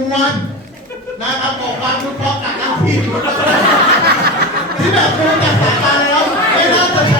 งวันนะครับบอกวันคุณพ่อกักน้ำผิดที่แบบคุณจะสายตาแล้วไม่น่าจะ